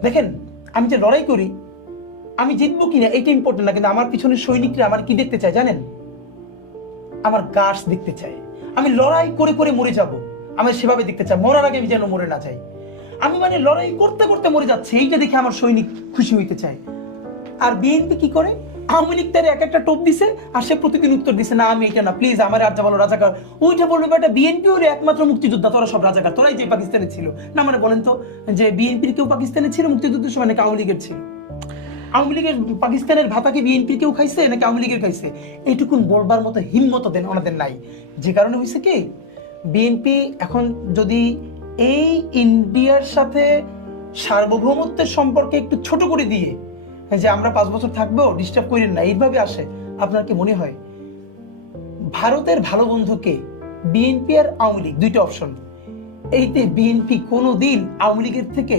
দেখেন, আমি যে লড়াই করি, আমি জিতবো কিনা এটা ইম্পর্টেন্ট না, কিন্তু আমার পিছনে সৈনিকরা আমার কি দেখতে চায় জানেন? আমার গাছ দেখতে চায়। আমি লড়াই করে করে মরে যাব, আমি সেভাবে দেখতে চাই, মরার আগে আমি যেন মরে না যাই। আমি মানে লড়াই করতে করতে মরে যাচ্ছে, এইটা দেখে আমার সৈনিক খুশি হইতে চায়। আর বিএনপি কি করে? আওয়ামী লীগ তার এক একটা টোপ দিছে, আর সে প্রতিদিন উত্তর দিছে, না আমি এটা না, প্লিজ আমার আর যা বলো রাজাকার। ওইটা বলবে বেটা, বিএনপি হলো একমাত্র মুক্তিযোদ্ধা, তোরা সব রাজাকার, তোরাই যে পাকিস্তানে ছিল না। মানে বলেন তো, যে বিএনপির কেউ পাকিস্তানে ছিল মুক্তিযুদ্ধের সময় নাকি আওয়ামী লীগের ছিল? আওয়ামী লীগের পাকিস্তানের ভাতাকে বিএনপির কেউ খাইছে নাকি আওয়ামী লীগের খাইছে? এইটুকুন বলবার মতো হিম্মত দেন ওনাদের নাই। যে কারণে হয়েছে কি, বিএনপি এখন যদি এই ইন্ডিয়ার সাথে সার্বভৌমত্বের সম্পর্কে একটু ছোট করে দিয়ে, যে আমরা 5 বছর থাকবো, ডিস্টার্ব করেন না, এইভাবে আসে, আপনার কি মনে হয় ভারতের ভালো বন্ধুকে? বিএনপি আর আওয়ামী লীগ দুইটা অপশন, এইতে বিএনপি কোনোদিন আওয়ামী লীগের থেকে